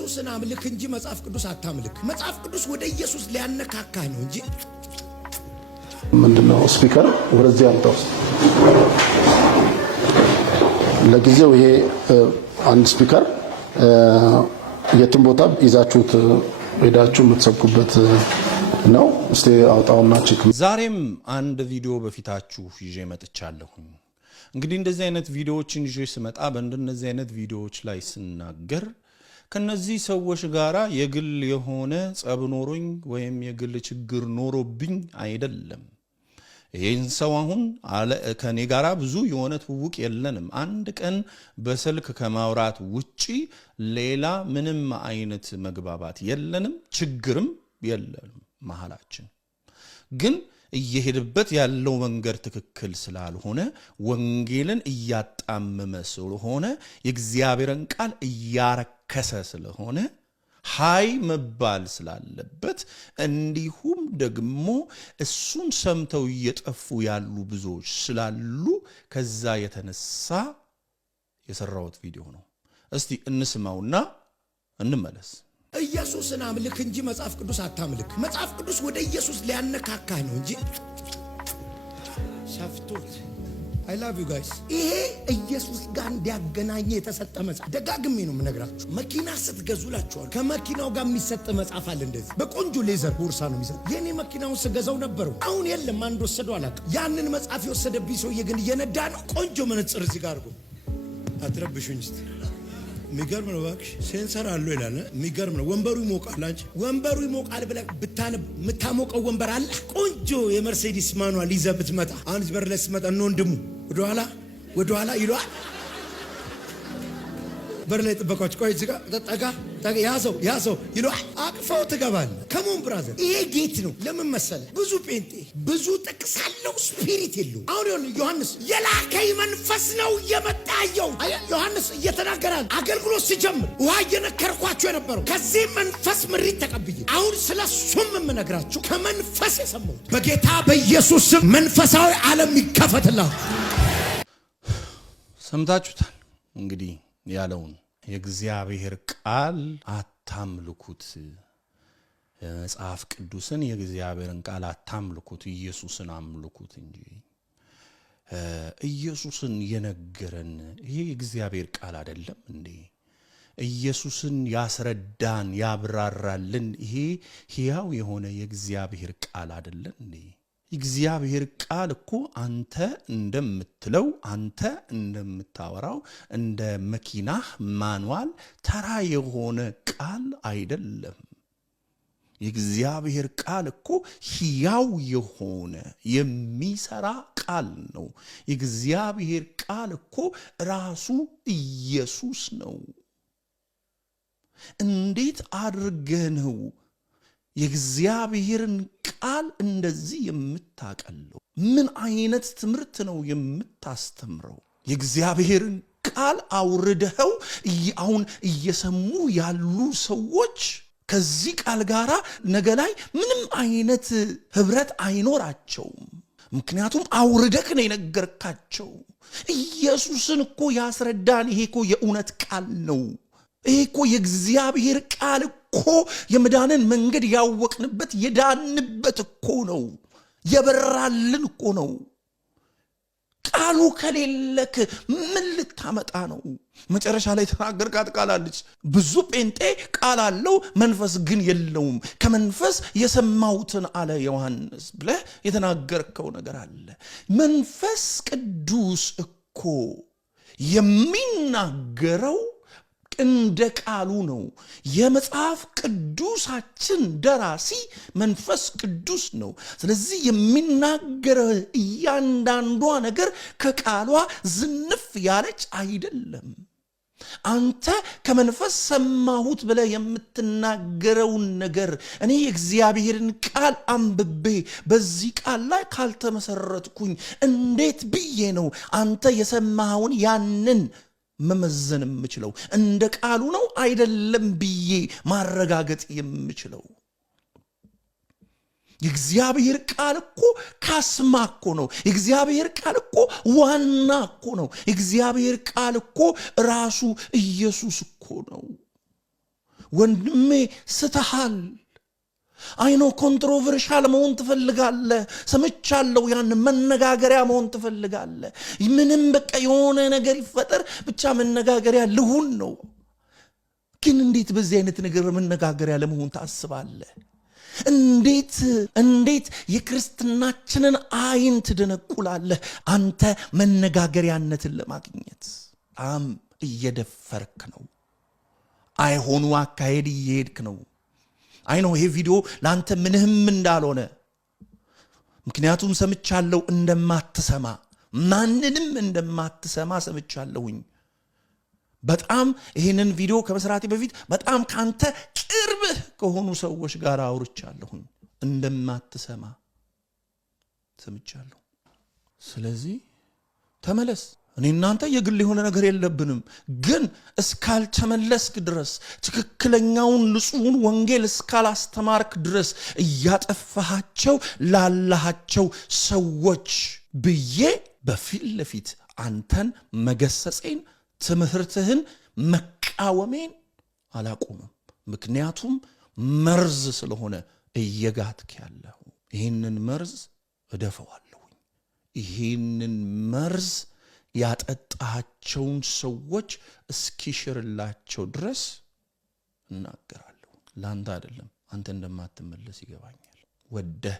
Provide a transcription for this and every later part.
ኢየሱስን አምልክ እንጂ መጽሐፍ ቅዱስ አታምልክ። መጽሐፍ ቅዱስ ወደ ኢየሱስ ሊያነካካህ ነው እንጂ ምንድነው ስፒከር ወደዚህ አምጣው። ለጊዜው ይሄ አንድ ስፒከር የትም ቦታ ይዛችሁት ሄዳችሁ የምትሰብኩበት ነው። እስቲ አውጣውና ቼክ። ዛሬም አንድ ቪዲዮ በፊታችሁ ይዤ መጥቻለሁ። እንግዲህ እንደዚህ አይነት ቪዲዮዎችን ይዤ ስመጣ በእንደነዚህ አይነት ቪዲዮዎች ላይ ስናገር ከነዚህ ሰዎች ጋራ የግል የሆነ ጸብ ኖሮኝ ወይም የግል ችግር ኖሮብኝ አይደለም። ይሄን ሰው አሁን ከኔ ጋራ ብዙ የሆነ ትውውቅ የለንም። አንድ ቀን በስልክ ከማውራት ውጪ ሌላ ምንም አይነት መግባባት የለንም፣ ችግርም የለንም መሐላችን። ግን እየሄድበት ያለው መንገድ ትክክል ስላልሆነ ወንጌልን እያጣመመ ስለሆነ የእግዚአብሔርን ቃል እያረከሰ ስለሆነ ሃይ መባል ስላለበት እንዲሁም ደግሞ እሱን ሰምተው እየጠፉ ያሉ ብዙዎች ስላሉ ከዛ የተነሳ የሰራሁት ቪዲዮ ነው። እስቲ እንስማውና እንመለስ። ኢየሱስን አምልክ እንጂ መጽሐፍ ቅዱስ አታምልክ። መጽሐፍ ቅዱስ ወደ ኢየሱስ ሊያነካካህ ነው እንጂ ሻፍቶት I love you guys። ይሄ ኢየሱስ ጋር እንዲያገናኘ የተሰጠ መጽሐፍ ደጋግሜ ነው የምነግራችሁ። መኪና ስትገዙላችኋል ከመኪናው ጋር የሚሰጥ መጽሐፍ አለ። እንደዚህ በቆንጆ ሌዘር ቦርሳ ነው የሚሰጥ። የኔ መኪናውን ስገዛው ነበረው፣ አሁን የለም፣ አንድ ወሰደው አላውቅም። ያንን መጽሐፍ የወሰደብኝ ሰውዬ ግን እየነዳ ነው። ቆንጆ መነጽር እዚህ ጋር አድርጎ አትረብሹኝ እስቲ። ሚገርም ነው እባክሽ፣ ሴንሰር አለው ይላል። ሚገርም ነው። ወንበሩ ይሞቃል። አንቺ ወንበሩ ይሞቃል ብለህ ብታነብ የምታሞቀው ወንበር አለ። ቆንጆ የመርሴዲስ ማኑዋል ይዘህ ብትመጣ አሁን በር ላይ ስትመጣ እነ ወንድሙ ወደኋላ ይሏል። በር ላይ ጥበቃዎች ቆይ እዚህ ጋር ጠጋ ያዘው ይሏል። አቅፈው ትገባለህ። ከሞን ብራዘር፣ ይሄ ጌት ነው። ለምን መሰለህ? ብዙ ጴንጤ ብዙ ጥቅስ አለው፣ ስፒሪት የለው። አሁን ዮሐንስ የላከኝ መንፈስ ነው የመጣየው። ዮሐንስ እየተናገራል። አገልግሎት ሲጀምር ውሃ እየነከርኳችሁ የነበረው ከዚህ መንፈስ ምሪት ተቀብዬ አሁን ስለሱም የምነግራችሁ ከመንፈስ የሰማሁት በጌታ በኢየሱስ ስም መንፈሳዊ ዓለም ይከፈትላችሁ። ሰምታችሁታል እንግዲህ ያለውን የእግዚአብሔር ቃል አታምልኩት። መጽሐፍ ቅዱስን የእግዚአብሔርን ቃል አታምልኩት፣ ኢየሱስን አምልኩት እንጂ። ኢየሱስን የነገረን ይሄ የእግዚአብሔር ቃል አይደለም እንዴ? ኢየሱስን ያስረዳን ያብራራልን ይሄ ሕያው የሆነ የእግዚአብሔር ቃል አይደለም እንዴ? እግዚአብሔር ቃል እኮ አንተ እንደምትለው አንተ እንደምታወራው እንደ መኪናህ ማኑዋል ተራ የሆነ ቃል አይደለም። የእግዚአብሔር ቃል እኮ ሕያው የሆነ የሚሰራ ቃል ነው። የእግዚአብሔር ቃል እኮ ራሱ ኢየሱስ ነው። እንዴት አድርገህ ነው የእግዚአብሔርን ቃል እንደዚህ የምታቀለው? ምን አይነት ትምህርት ነው የምታስተምረው? የእግዚአብሔርን ቃል አውርደኸው አሁን እየሰሙ ያሉ ሰዎች ከዚህ ቃል ጋር ነገ ላይ ምንም አይነት ህብረት አይኖራቸውም። ምክንያቱም አውርደክ ነው የነገርካቸው። ኢየሱስን እኮ ያስረዳን ይሄ እኮ የእውነት ቃል ነው። ይሄ እኮ የእግዚአብሔር ቃል እኮ የመዳንን መንገድ ያወቅንበት የዳንበት እኮ ነው። የበራልን እኮ ነው። ቃሉ ከሌለክ ምን ልታመጣ ነው? መጨረሻ ላይ ተናገርካት ቃል አለች። ብዙ ጴንጤ ቃል አለው መንፈስ ግን የለውም። ከመንፈስ የሰማሁትን አለ ዮሐንስ ብለህ የተናገርከው ነገር አለ። መንፈስ ቅዱስ እኮ የሚናገረው እንደ ቃሉ ነው። የመጽሐፍ ቅዱሳችን ደራሲ መንፈስ ቅዱስ ነው። ስለዚህ የሚናገረው እያንዳንዷ ነገር ከቃሏ ዝንፍ ያለች አይደለም። አንተ ከመንፈስ ሰማሁት ብለህ የምትናገረውን ነገር እኔ የእግዚአብሔርን ቃል አንብቤ በዚህ ቃል ላይ ካልተመሰረትኩኝ እንዴት ብዬ ነው አንተ የሰማኸውን ያንን መመዘን የምችለው? እንደ ቃሉ ነው አይደለም ብዬ ማረጋገጥ የምችለው? የእግዚአብሔር ቃል እኮ ካስማ እኮ ነው። የእግዚአብሔር ቃል እኮ ዋና እኮ ነው። የእግዚአብሔር ቃል እኮ ራሱ ኢየሱስ እኮ ነው። ወንድሜ ስተሃል። አይኖ ኮንትሮቨርሻል መሆን ትፈልጋለህ፣ ሰምቻለሁ፣ ያን መነጋገሪያ መሆን ትፈልጋለህ። ምንም በቃ የሆነ ነገር ይፈጠር ብቻ መነጋገሪያ ልሁን ነው። ግን እንዴት በዚህ አይነት ነገር መነጋገሪያ ለመሆን ታስባለህ? እንዴት የክርስትናችንን አይን ትደነቁላለህ? አንተ መነጋገሪያነትን ለማግኘት በጣም እየደፈርክ ነው። አይሆኑ አካሄድ እየሄድክ ነው። አይ ነው ይሄ ቪዲዮ ለአንተ ምንም እንዳልሆነ፣ ምክንያቱም ሰምቻለሁ እንደማትሰማ፣ ማንንም እንደማትሰማ ሰምቻለሁኝ። በጣም ይህንን ቪዲዮ ከመስራቴ በፊት በጣም ካንተ ቅርብ ከሆኑ ሰዎች ጋር አውርቻለሁኝ። እንደማትሰማ ሰምቻለሁ። ስለዚህ ተመለስ። እኔ እናንተ የግል የሆነ ነገር የለብንም። ግን እስካልተመለስክ ድረስ ትክክለኛውን ንጹሑን ወንጌል እስካላስተማርክ ድረስ እያጠፋሃቸው ላላሃቸው ሰዎች ብዬ በፊት ለፊት አንተን መገሰጼን፣ ትምህርትህን መቃወሜን አላቆምም። ምክንያቱም መርዝ ስለሆነ እየጋትክ ያለው። ይህንን መርዝ እደፈዋለሁ። ይህንን መርዝ ያጠጣቸውን ሰዎች እስኪሽርላቸው ድረስ እናገራለሁ። ላንተ አይደለም፣ አንተ እንደማትመለስ ይገባኛል። ወደህ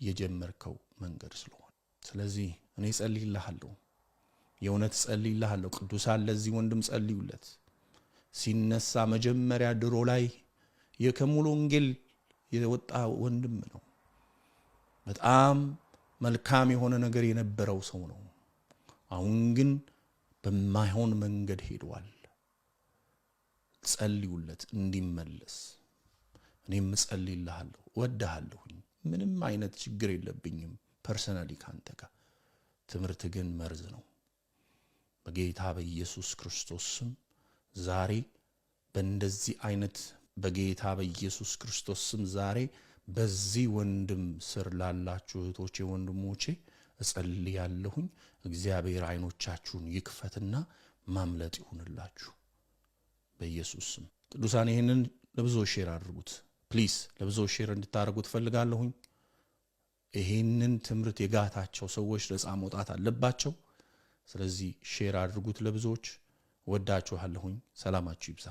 የጀመርከው መንገድ ስለሆነ ስለዚህ እኔ ጸልይልሃለሁ፣ የእውነት ጸልይልሃለሁ። ቅዱሳን ለዚህ ወንድም ጸልዩለት። ሲነሳ መጀመሪያ ድሮ ላይ የከሙሉ ወንጌል የወጣ ወንድም ነው። በጣም መልካም የሆነ ነገር የነበረው ሰው ነው። አሁን ግን በማይሆን መንገድ ሄዷል። ጸልዩለት እንዲመለስ። እኔም ጸልይልሃለሁ፣ እወድሃለሁኝ። ምንም አይነት ችግር የለብኝም ፐርሰናሊ ካንተ ጋር። ትምህርት ግን መርዝ ነው። በጌታ በኢየሱስ ክርስቶስ ስም ዛሬ በእንደዚህ አይነት በጌታ በኢየሱስ ክርስቶስ ስም ዛሬ በዚህ ወንድም ስር ላላችሁ እህቶቼ ወንድሞቼ እጸልያለሁኝ። እግዚአብሔር አይኖቻችሁን ይክፈትና ማምለጥ ይሁንላችሁ በኢየሱስ ስም። ቅዱሳን ይሄንን ለብዙዎች ሼር አድርጉት ፕሊዝ። ለብዙዎች ሼር እንድታደርጉት ፈልጋለሁኝ። ይሄንን ትምህርት የጋታቸው ሰዎች ነፃ መውጣት አለባቸው። ስለዚህ ሼር አድርጉት ለብዙዎች። ወዳችኋለሁኝ። ሰላማችሁ ይብዛ።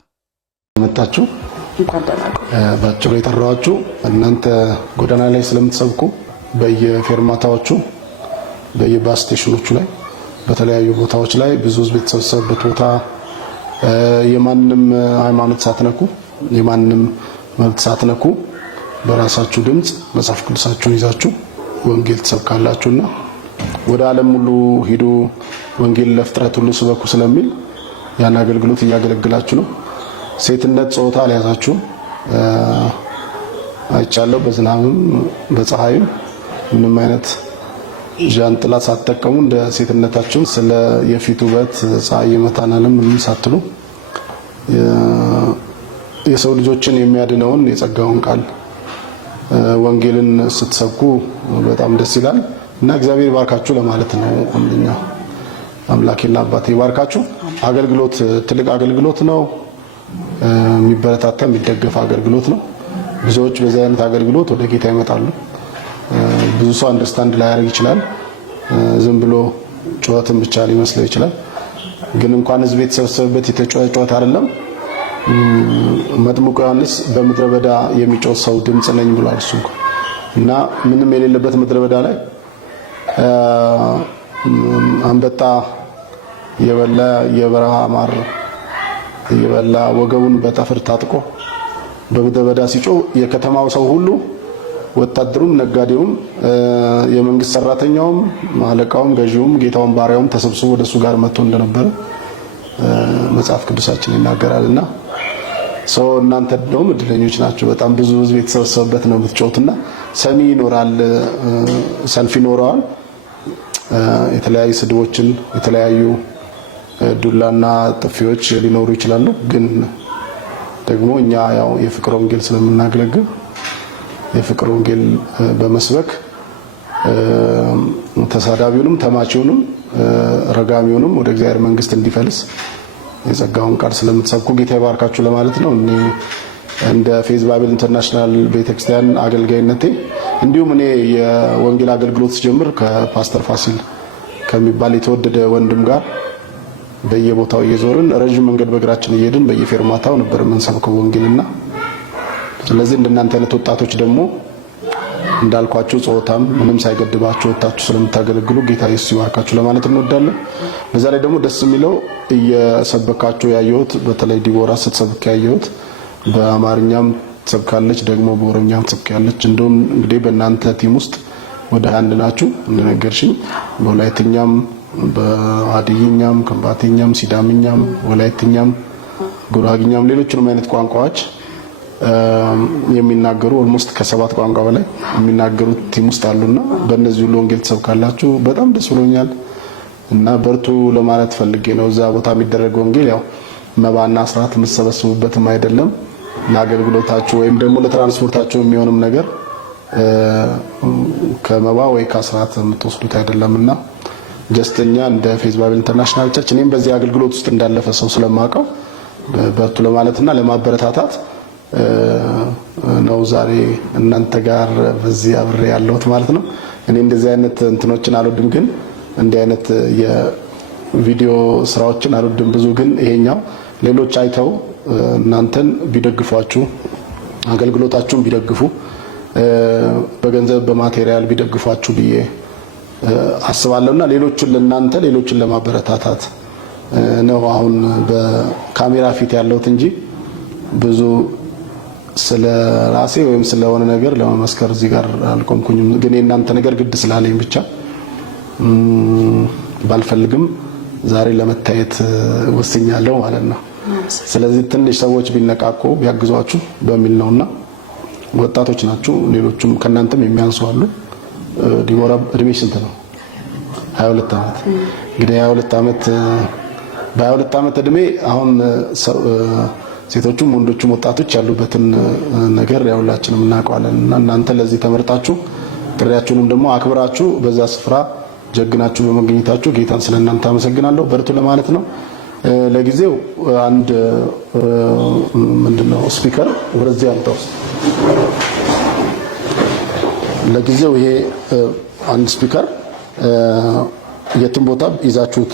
መጣችሁ ባጭሩ የጠራዋችሁ እናንተ ጎዳና ላይ ስለምትሰብኩ በየፌርማታዎቹ በየባስ ስቴሽኖቹ ላይ በተለያዩ ቦታዎች ላይ ብዙ ህዝብ የተሰበሰበበት ቦታ የማንንም ሃይማኖት ሳትነኩ የማንንም መብት ሳትነኩ በራሳችሁ ድምጽ መጽሐፍ ቅዱሳችሁን ይዛችሁ ወንጌል ትሰብካላችሁና ወደ ዓለም ሁሉ ሂዱ ወንጌል ለፍጥረት ሁሉ ስበኩ ስለሚል ያን አገልግሎት እያገለግላችሁ ነው። ሴትነት ጾታ አልያዛችሁ አይቻለሁ። በዝናብም በፀሐይም ምንም አይነት ጃንጥላ ሳትጠቀሙ እንደ ሴትነታችሁ ስለ የፊት ውበት ፀሐይ መታናንም ምንም ሳትሉ የሰው ልጆችን የሚያድነውን የጸጋውን ቃል ወንጌልን ስትሰብኩ በጣም ደስ ይላል እና እግዚአብሔር ይባርካችሁ ለማለት ነው። አንደኛ አምላኬና አባቴ ይባርካችሁ። አገልግሎት ትልቅ አገልግሎት ነው። የሚበረታታ የሚደገፍ አገልግሎት ነው። ብዙዎች በዚህ አይነት አገልግሎት ወደ ጌታ ይመጣሉ። ብዙ ሰው አንደርስታንድ ላያደርግ ይችላል። ዝም ብሎ ጩኸትን ብቻ ሊመስለው ይችላል። ግን እንኳን ህዝብ የተሰበሰበበት የተጮኸ ጩኸት አይደለም። መጥምቁ ዮሐንስ በምድረ በዳ የሚጮህ ሰው ድምጽ ነኝ ብሏል። እሱ እና ምንም የሌለበት ምድረ በዳ ላይ አንበጣ የበላ የበረሃ ማር የበላ ወገቡን በጠፍር ታጥቆ በምድረ በዳ ሲጮህ የከተማው ሰው ሁሉ ወታደሩም፣ ነጋዴውም፣ የመንግስት ሰራተኛውም፣ አለቃውም፣ ገዢውም፣ ጌታውም ባሪያውም ተሰብስቦ ወደሱ ጋር መጥቶ እንደነበረ መጽሐፍ ቅዱሳችን ይናገራልና እናንተ ደግሞ እድለኞች ናችሁ። በጣም ብዙ ህዝብ የተሰበሰበበት ነው የምትጮቱና ሰሚ ይኖራል፣ ሰልፍ ይኖራል። የተለያዩ ስድቦችን የተለያዩ ዱላና ጥፊዎች ሊኖሩ ይችላሉ። ግን ደግሞ እኛ ያው የፍቅር ወንጌል ስለምናገለግል የፍቅር ወንጌል በመስበክ ተሳዳቢውንም ተማቺውንም ረጋሚውንም ወደ እግዚአብሔር መንግስት እንዲፈልስ የጸጋውን ቃል ስለምትሰብኩ ጌታ ይባርካችሁ ለማለት ነው። እኔ እንደ ፌዝ ባይብል ኢንተርናሽናል ቤተክርስቲያን አገልጋይነቴ እንዲሁም እኔ የወንጌል አገልግሎት ሲጀምር ከፓስተር ፋሲል ከሚባል የተወደደ ወንድም ጋር በየቦታው እየዞርን ረጅም መንገድ በእግራችን እየሄድን በየፌርማታው ነበር የምንሰብከው ወንጌልና ስለዚህ እንደናንተ አይነት ወጣቶች ደግሞ እንዳልኳችሁ ጾታም ምንም ሳይገድባችሁ ወጣችሁ ስለምታገለግሉ ጌታ ኢየሱስ ይባርካችሁ ለማለት እንወዳለን። በዛ ላይ ደግሞ ደስ የሚለው እየሰበካችሁ ያየሁት በተለይ ዲቦራ ስትሰብክ ያየሁት በአማርኛም ትሰብካለች ደግሞ በኦሮምኛም ትሰብካለች። እንደውም እንግዲህ በእናንተ ቲም ውስጥ ወደ አንድ ናችሁ እንደነገርሽኝ በወላይትኛም በአዲይኛም ከምባቴኛም ሲዳምኛም ወላይትኛም ጉራግኛም ሌሎችንም አይነት ቋንቋዎች የሚናገሩ ኦልሞስት ከ7 ቋንቋ በላይ የሚናገሩት ቲም ውስጥ አሉና በእነዚህ ሁሉ ወንጌል ተሰብካላችሁ በጣም ደስ ብሎኛል እና በርቱ ለማለት ፈልጌ ነው። እዛ ቦታ የሚደረገው ወንጌል ያው መባና አስራት የምትሰበስቡበትም አይደለም ለአገልግሎታችሁ ወይም ደግሞ ለትራንስፖርታችሁ የሚሆንም ነገር ከመባ ወይ ከአስራት የምትወስዱት አይደለምና ጀስተኛ እንደ ፌዝ ባይብል ኢንተርናሽናል ቸርች እኔም በዚህ አገልግሎት ውስጥ እንዳለፈ ሰው ስለማውቀው በርቱ ለማለትና ለማበረታታት ነው ዛሬ እናንተ ጋር በዚህ አብሬ ያለሁት ማለት ነው። እኔ እንደዚህ አይነት እንትኖችን አልወድም፣ ግን እንዲህ አይነት የቪዲዮ ስራዎችን አልወድም ብዙ። ግን ይሄኛው ሌሎች አይተው እናንተን ቢደግፏችሁ አገልግሎታችሁን ቢደግፉ በገንዘብ በማቴሪያል ቢደግፏችሁ ብዬ አስባለሁና ሌሎችን ለእናንተ ሌሎችን ለማበረታታት ነው አሁን በካሜራ ፊት ያለሁት እንጂ ብዙ ስለ ራሴ ወይም ስለሆነ ነገር ለመመስከር እዚህ ጋር አልቆምኩኝም። ግን የእናንተ ነገር ግድ ስላለኝ ብቻ ባልፈልግም ዛሬ ለመታየት ወስኛለሁ ማለት ነው። ስለዚህ ትንሽ ሰዎች ቢነቃቁ ቢያግዟችሁ በሚል ነውና ወጣቶች ናችሁ፣ ሌሎችም ከናንተም የሚያንሱ አሉ። ዲቦራ እድሜ ስንት ነው? 22 ዓመት። እንግዲህ 22 ዓመት በ22 ዓመት እድሜ አሁን ሴቶቹም ወንዶቹም ወጣቶች ያሉበትን ነገር ያውላችንም እናውቀዋለን እና እናንተ ለዚህ ተመርጣችሁ ጥሪያችሁንም ደግሞ አክብራችሁ በዛ ስፍራ ጀግናችሁ በመገኘታችሁ ጌታን ስለእናንተ አመሰግናለሁ። በርቱ ለማለት ነው። ለጊዜው አንድ ምንድነው ስፒከር ወደዚህ አምጣው። ለጊዜው ይሄ አንድ ስፒከር የትም ቦታ ይዛችሁት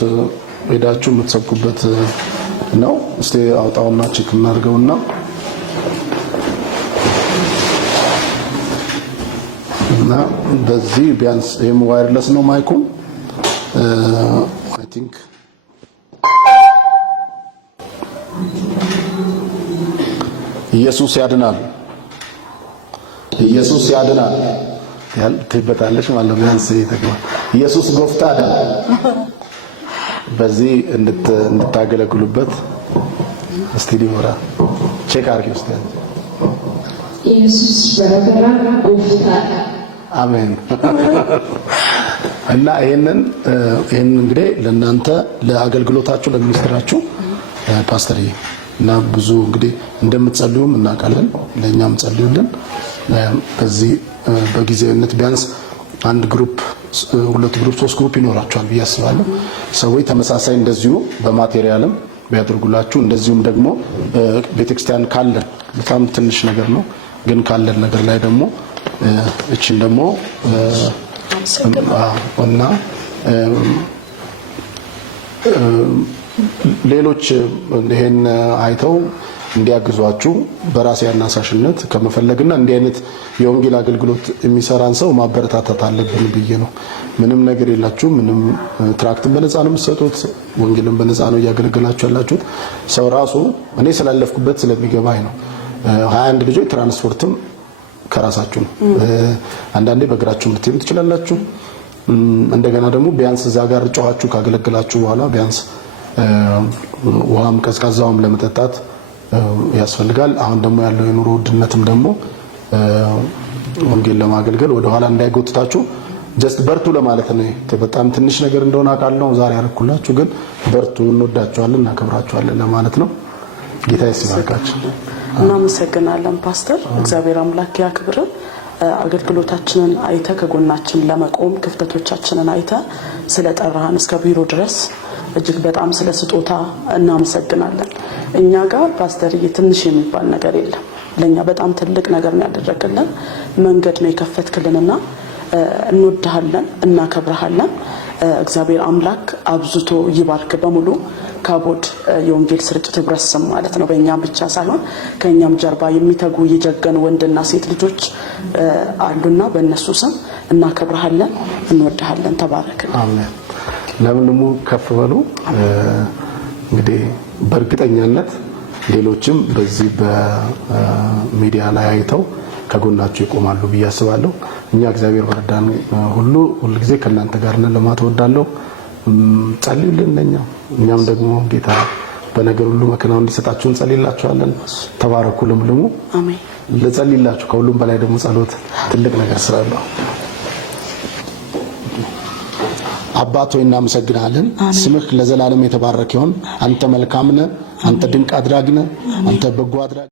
ሄዳችሁ የምትሰብኩበት ነው። እስቲ አውጣውና ቼክ እናድርገውና እና በዚህ ቢያንስ ይሄም ዋየርለስ ነው ማይኩ አይ ቲንክ ኢየሱስ ያድናል፣ ኢየሱስ ያድናል ትበታለሽ ማለት ነው። ቢያንስ ይተግባ ኢየሱስ ጎፍታዳ በዚህ እንድታገለግሉበት ስቱዲዮ ወራ ቼክ አርጊ ውስጥ ኢየሱስ በረከራ ጎፍታዳ አሜን። እና ይሄንን እንግዲህ ለእናንተ ለአገልግሎታችሁ ለሚኒስትራችሁ ፓስተር እና ብዙ እንግዲህ እንደምትጸልዩም እናውቃለን፣ ለኛም ጸልዩልን። በዚህ በጊዜያዊነት ቢያንስ አንድ ግሩፕ 2 ግሩፕ 3 ግሩፕ ይኖራቸዋል ብዬ አስባለሁ። ሰዎች ተመሳሳይ እንደዚሁ በማቴሪያልም ቢያደርጉላችሁ እንደዚሁም ደግሞ ቤተክርስቲያን ካለን በጣም ትንሽ ነገር ነው፣ ግን ካለን ነገር ላይ ደግሞ እቺን ደግሞ እና ሌሎች ይሄን አይተው እንዲያግዟችሁ በራሴ አናሳሽነት ከመፈለግና እንዲህ አይነት የወንጌል አገልግሎት የሚሰራን ሰው ማበረታታት አለብን ብዬ ነው። ምንም ነገር የላችሁ፣ ምንም ትራክትን በነፃ ነው የምትሰጡት፣ ወንጌልን በነፃ ነው እያገለገላችሁ ያላችሁት። ሰው ራሱ እኔ ስላለፍኩበት ስለሚገባኝ ነው። 21 ልጆች ትራንስፖርትም ከራሳችሁ ነው። አንዳንዴ በእግራችሁ ልትሄዱ ትችላላችሁ። እንደገና ደግሞ ቢያንስ እዛ ጋር ጨዋችሁ ካገለገላችሁ በኋላ ቢያንስ ውሃም ቀዝቃዛውም ለመጠጣት ያስፈልጋል። አሁን ደግሞ ያለው የኑሮ ውድነትም ደግሞ ወንጌል ለማገልገል ወደ ኋላ እንዳይጎትታችሁ ጀስት በርቱ ለማለት ነው። በጣም ትንሽ ነገር እንደሆነ አውቃለሁ ዛሬ ያረኩላችሁ፣ ግን በርቱ፣ እንወዳችኋለን፣ እናከብራችኋለን ለማለት ነው። ጌታ ይስባርካችሁ። እናመሰግናለን ፓስተር። እግዚአብሔር አምላክ ያክብርን። አገልግሎታችንን አይተ ከጎናችን ለመቆም ክፍተቶቻችንን አይተ ስለጠራህን እስከ ቢሮ ድረስ እጅግ በጣም ስለ ስጦታ እናመሰግናለን። እኛ ጋር ፓስተርዬ ትንሽ የሚባል ነገር የለም። ለኛ በጣም ትልቅ ነገር ነው ያደረገልን። መንገድ ነው የከፈትክልንና እንወድሃለን፣ እናከብረሃለን። እግዚአብሔር አምላክ አብዝቶ ይባርክ። በሙሉ ካቦድ የወንጌል ስርጭት ህብረት ስም ማለት ነው። በእኛም ብቻ ሳይሆን ከእኛም ጀርባ የሚተጉ የጀገኑ ወንድና ሴት ልጆች አሉና በእነሱ ስም እናከብረሃለን፣ እንወድሃለን። ተባረክ። አሜን። ለምንሙ ከፍ በሉ። እንግዲህ በእርግጠኛነት ሌሎችም በዚህ በሚዲያ ላይ አይተው ከጎናችሁ ይቆማሉ ብዬ አስባለሁ። እኛ እግዚአብሔር በረዳን ሁሉ ጊዜ ከእናንተ ጋር ነን ለማለት እወዳለሁ። ጸልዩልን። እኛም ደግሞ ጌታ በነገር ሁሉ መከናወን እንዲሰጣችሁ እንጸልይላችኋለን። ተባረኩ፣ ለምልሙ። አሜን። ለጸልይላችሁ ከሁሉም በላይ ደግሞ ጸሎት ትልቅ ነገር ስላለው አባት ሆይ እናመሰግናለን። ስምህ ለዘላለም የተባረከ ይሁን። አንተ መልካም ነህ፣ አንተ ድንቅ አድራጊ ነህ፣ አንተ በጎ አድራጊ